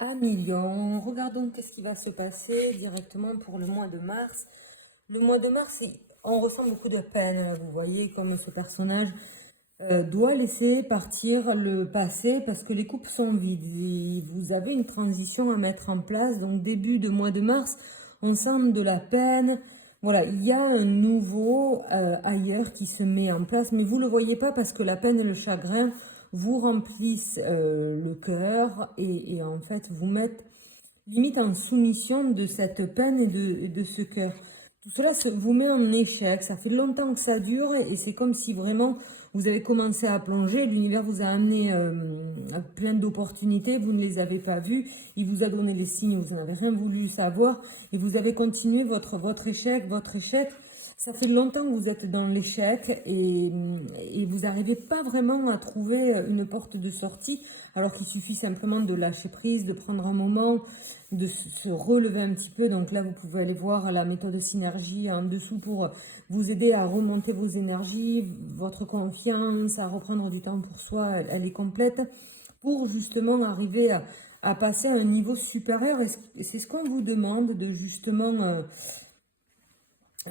À million. Regardons qu'est-ce qui va se passer directement pour le mois de mars. Le mois de mars, on ressent beaucoup de peine. Vous voyez comme ce personnage doit laisser partir le passé parce que les coupes sont vides. Et vous avez une transition à mettre en place. Donc début de mois de mars, on sent de la peine. Voilà, il y a un nouveau ailleurs qui se met en place, mais vous ne le voyez pas parce que la peine et le chagrin vous remplissent le cœur et en fait vous mettent limite en soumission de cette peine et de ce cœur. Tout cela vous met en échec, ça fait longtemps que ça dure et c'est comme si vraiment vous avez commencé à plonger, l'univers vous a amené plein d'opportunités, vous ne les avez pas vues, il vous a donné les signes, vous n'en avez rien voulu savoir et vous avez continué votre échec. Ça fait longtemps que vous êtes dans l'échec et vous n'arrivez pas vraiment à trouver une porte de sortie, alors qu'il suffit simplement de lâcher prise, de prendre un moment, de se relever un petit peu. Donc là, vous pouvez aller voir la méthode synergie en dessous pour vous aider à remonter vos énergies, votre confiance, à reprendre du temps pour soi, elle est complète, pour justement arriver à passer à un niveau supérieur. Et c'est ce qu'on vous demande de justement...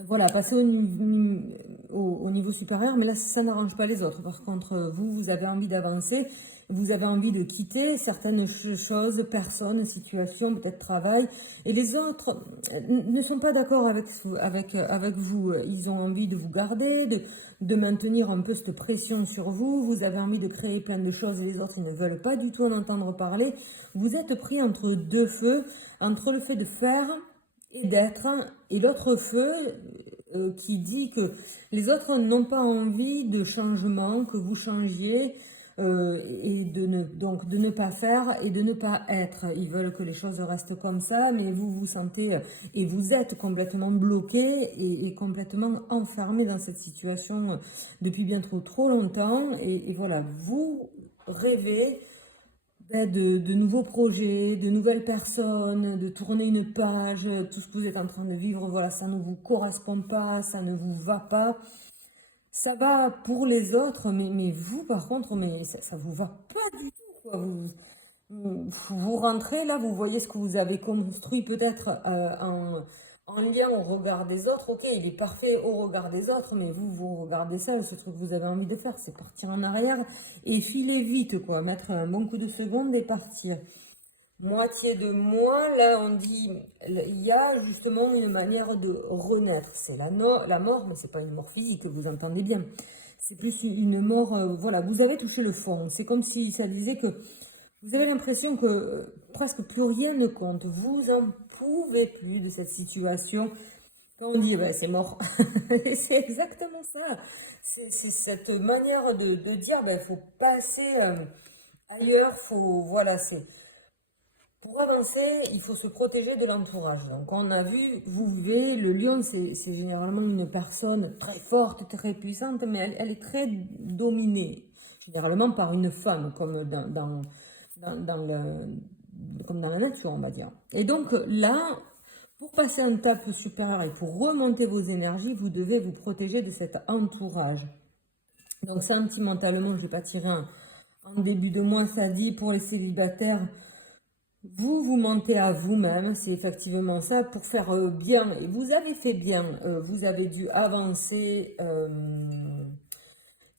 voilà, passer au niveau supérieur, mais là, ça n'arrange pas les autres. Par contre, vous avez envie d'avancer, vous avez envie de quitter certaines choses, personnes, situations, peut-être travail, et les autres ne sont pas d'accord avec vous. Ils ont envie de vous garder, de maintenir un peu cette pression sur vous. Vous avez envie de créer plein de choses et les autres, ils ne veulent pas du tout en entendre parler. Vous êtes pris entre deux feux, entre le fait de faire et d'être, et l'autre feu qui dit que les autres n'ont pas envie de changement, que vous changiez, et donc de ne pas faire et de ne pas être. Ils veulent que les choses restent comme ça, mais vous vous sentez et vous êtes complètement bloqué et complètement enfermé dans cette situation depuis bien trop longtemps. Et voilà, vous rêvez de nouveaux projets, de nouvelles personnes, de tourner une page, tout ce que vous êtes en train de vivre, voilà, ça ne vous correspond pas, ça ne vous va pas. Ça va pour les autres, mais vous, par contre, mais ça vous va pas du tout, quoi. Vous rentrez là, vous voyez ce que vous avez construit peut-être en lien au regard des autres. Ok, il est parfait au regard des autres, mais vous regardez ça, ce truc que vous avez envie de faire, c'est partir en arrière et filer vite, quoi. Mettre un bon coup de seconde et partir. Moitié de moi, là on dit, il y a justement une manière de renaître. C'est la mort, mais c'est pas une mort physique, vous entendez bien. C'est plus une mort, voilà, vous avez touché le fond. C'est comme si ça disait que vous avez l'impression que presque plus rien ne compte. Vous en pouvez plus de cette situation. Quand on dit, ben, c'est mort, c'est exactement ça. C'est cette manière de dire, ben, faut passer ailleurs, faut, voilà, c'est pour avancer, il faut se protéger de l'entourage. Donc, on a vu, vous vivez, le lion, c'est généralement une personne très forte, très puissante, mais elle est très dominée, généralement par une femme, comme dans la nature, on va dire. Et donc là, pour passer un cap supérieur et pour remonter vos énergies, vous devez vous protéger de cet entourage. Donc, sentimentalement, je ne vais pas tirer en début de mois, ça dit pour les célibataires. Vous mentez à vous-même, c'est effectivement ça, pour faire bien. Et vous avez fait bien, vous avez dû avancer,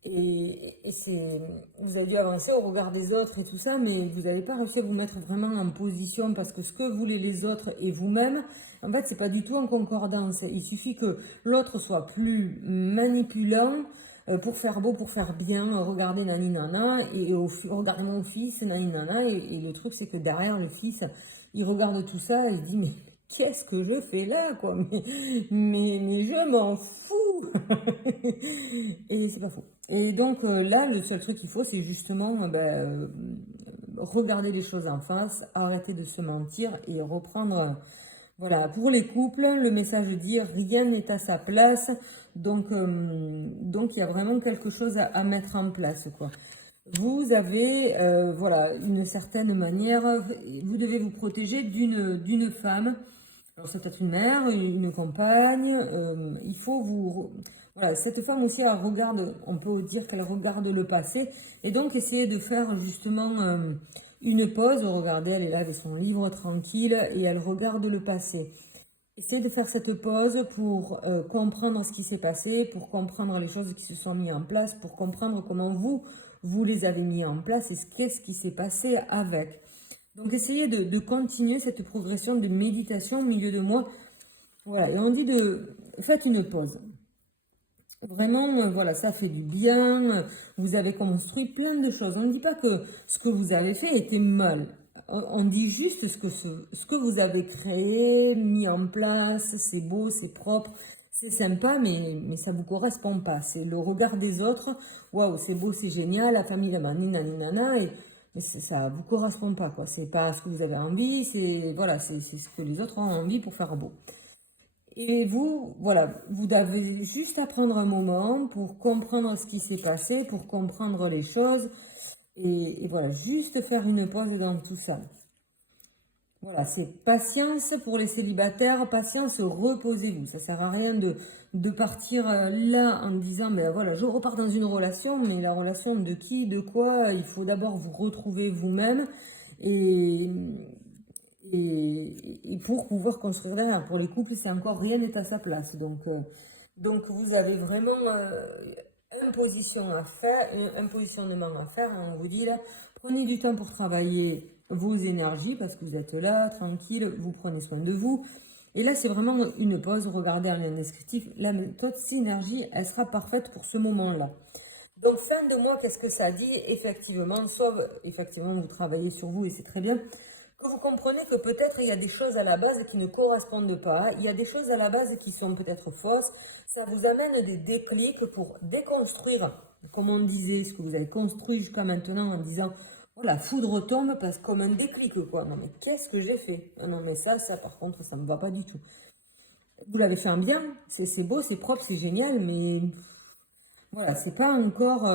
vous avez dû avancer au regard des autres et tout ça, mais vous n'avez pas réussi à vous mettre vraiment en position parce que ce que voulaient les autres et vous-même, en fait, c'est pas du tout en concordance. Il suffit que l'autre soit plus manipulant pour faire beau, pour faire bien, regardez nani nana, regardez mon fils, nani nana, et le truc c'est que derrière le fils, il regarde tout ça et il dit mais qu'est-ce que je fais là quoi, mais je m'en fous. Et c'est pas faux. Et donc là, le seul truc qu'il faut, c'est justement regarder les choses en face, arrêter de se mentir et reprendre. Voilà, pour les couples, le message dit rien n'est à sa place. Donc il y a vraiment quelque chose à mettre en place, quoi. Vous avez, voilà, une certaine manière, vous devez vous protéger d'une femme. Alors, c'est peut-être une mère, une compagne. Il faut vous. Voilà, cette femme aussi, elle regarde, on peut dire qu'elle regarde le passé. Et donc, essayer de faire justement une pause. Regardez, elle est là avec son livre tranquille et elle regarde le passé. Essayez de faire cette pause pour comprendre ce qui s'est passé, pour comprendre les choses qui se sont mises en place, pour comprendre comment vous les avez mis en place et qu'est-ce qui s'est passé avec. Donc essayez de continuer cette progression de méditation au milieu de mois. Voilà, et on dit faites une pause. Vraiment, voilà, ça fait du bien. Vous avez construit plein de choses. On ne dit pas que ce que vous avez fait était mal. On dit juste ce que vous avez créé, mis en place, c'est beau, c'est propre, c'est sympa, mais ça ne vous correspond pas. C'est le regard des autres. Waouh, c'est beau, c'est génial, la famille, la nana, mais ça ne vous correspond pas, quoi. C'est pas ce que vous avez envie, voilà, c'est ce que les autres ont envie pour faire beau. Et vous, voilà, vous avez juste à prendre un moment pour comprendre ce qui s'est passé, pour comprendre les choses, et voilà, juste faire une pause dans tout ça. Voilà, c'est patience pour les célibataires, patience, reposez-vous. Ça sert à rien de partir là en disant, mais voilà, je repars dans une relation, mais la relation de qui, de quoi, il faut d'abord vous retrouver vous-même et, et pour pouvoir construire derrière. Pour les couples, c'est encore rien n'est à sa place. Donc vous avez vraiment un positionnement à faire. On vous dit là, prenez du temps pour travailler vos énergies parce que vous êtes là, tranquille, vous prenez soin de vous. Et là, c'est vraiment une pause. Regardez un lien descriptif. La méthode synergie, elle sera parfaite pour ce moment-là. Donc, fin de mois, qu'est-ce que ça dit? Effectivement, effectivement, vous travaillez sur vous et c'est très bien. Que vous comprenez que peut-être il y a des choses à la base qui ne correspondent pas. Il y a des choses à la base qui sont peut-être fausses. Ça vous amène des déclics pour déconstruire, comme on disait, ce que vous avez construit jusqu'à maintenant en disant... Oh, la foudre tombe parce comme un déclic, quoi. Non, mais qu'est-ce que j'ai fait? Non, mais ça, par contre, ça ne me va pas du tout. Vous l'avez fait en bien, c'est beau, c'est propre, c'est génial, mais voilà, c'est pas encore...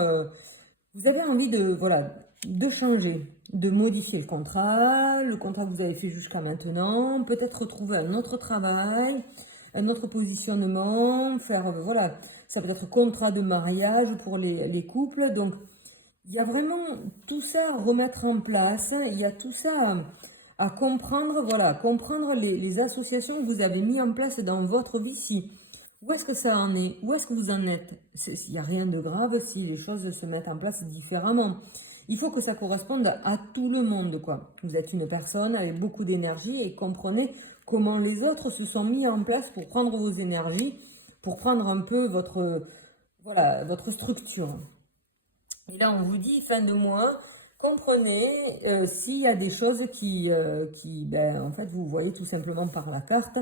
vous avez envie de changer, de modifier le contrat que vous avez fait jusqu'à maintenant, peut-être retrouver un autre travail, un autre positionnement, faire, voilà, ça peut être contrat de mariage pour les couples, donc... Il y a vraiment tout ça à remettre en place, il y a tout ça à comprendre, voilà, comprendre les associations que vous avez mis en place dans votre vie. Où est-ce que ça en est? Où est-ce que vous en êtes? Il n'y a rien de grave si les choses se mettent en place différemment. Il faut que ça corresponde à tout le monde, quoi. Vous êtes une personne avec beaucoup d'énergie et comprenez comment les autres se sont mis en place pour prendre vos énergies, pour prendre un peu votre structure. Et là, on vous dit, fin de mois, comprenez s'il y a des choses qui en fait, vous voyez tout simplement par la carte.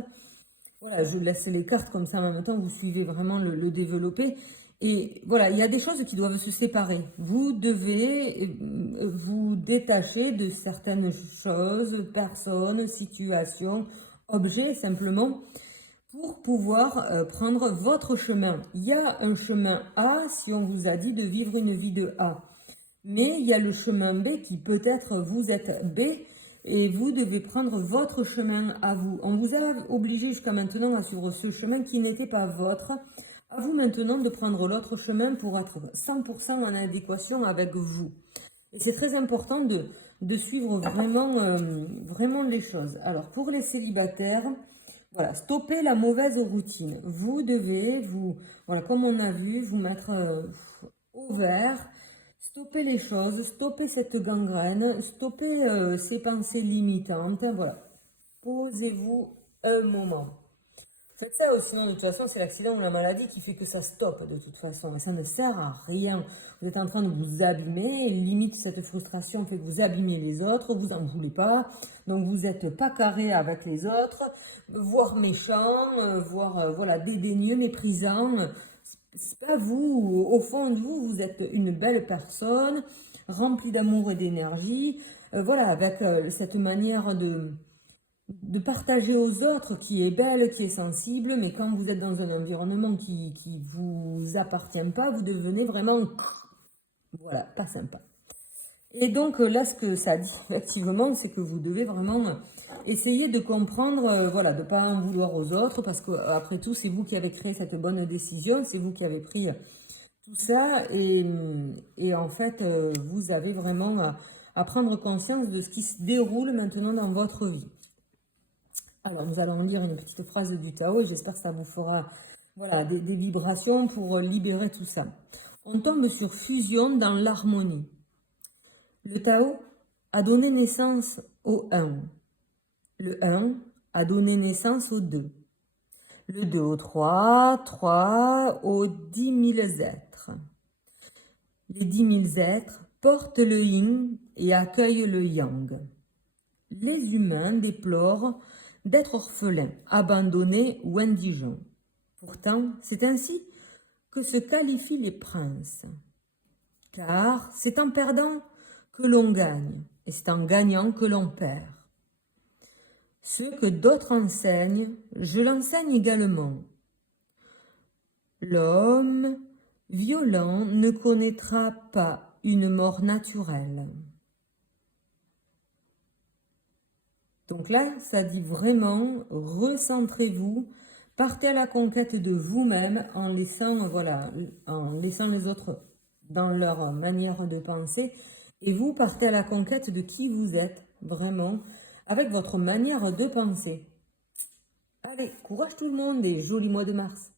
Voilà, je laisse les cartes comme ça en même temps, vous suivez vraiment le développer. Et voilà, il y a des choses qui doivent se séparer. Vous devez vous détacher de certaines choses, personnes, situations, objets, simplement, pour pouvoir prendre votre chemin. Il y a un chemin A si on vous a dit de vivre une vie de A. Mais il y a le chemin B qui peut-être vous êtes B et vous devez prendre votre chemin à vous. On vous a obligé jusqu'à maintenant à suivre ce chemin qui n'était pas votre. À vous maintenant de prendre l'autre chemin pour être 100% en adéquation avec vous. Et c'est très important de suivre vraiment les choses. Alors pour les célibataires... Voilà, stopper la mauvaise routine. Vous devez, voilà, comme on a vu, vous mettre au vert, stopper les choses, stopper cette gangrène, stopper ces pensées limitantes. Voilà, posez-vous un moment. Faites ça, sinon de toute façon c'est l'accident ou la maladie qui fait que ça stoppe de toute façon. Et ça ne sert à rien. Vous êtes en train de vous abîmer, et limite cette frustration fait que vous abîmez les autres, vous n'en voulez pas. Donc vous n'êtes pas carré avec les autres, voire méchant, voire voilà, dédaigneux, méprisant. C'est pas vous, au fond de vous, vous êtes une belle personne, remplie d'amour et d'énergie. Voilà, avec cette manière de partager aux autres qui est belle, qui est sensible, mais quand vous êtes dans un environnement qui vous appartient pas, vous devenez vraiment, voilà, pas sympa. Et donc là, ce que ça dit effectivement, c'est que vous devez vraiment essayer de comprendre, voilà, de pas en vouloir aux autres, parce qu'après tout, c'est vous qui avez créé cette bonne décision, c'est vous qui avez pris tout ça, et en fait, vous avez vraiment à prendre conscience de ce qui se déroule maintenant dans votre vie. Alors, nous allons lire une petite phrase du Tao et j'espère que ça vous fera voilà, des vibrations pour libérer tout ça. On tombe sur fusion dans l'harmonie. Le Tao a donné naissance au 1. Le 1 a donné naissance au 2. Le 2 au 3, 3 aux 10 000 êtres. Les 10 000 êtres portent le yin et accueillent le yang. Les humains déplorent d'être orphelins, abandonnés ou indigents. Pourtant, c'est ainsi que se qualifient les princes. Car c'est en perdant que l'on gagne, et c'est en gagnant que l'on perd. Ce que d'autres enseignent, je l'enseigne également. L'homme violent ne connaîtra pas une mort naturelle. Donc là, ça dit vraiment, recentrez-vous, partez à la conquête de vous-même en laissant, voilà, en laissant les autres dans leur manière de penser. Et vous partez à la conquête de qui vous êtes, vraiment, avec votre manière de penser. Allez, courage tout le monde et joli mois de mars.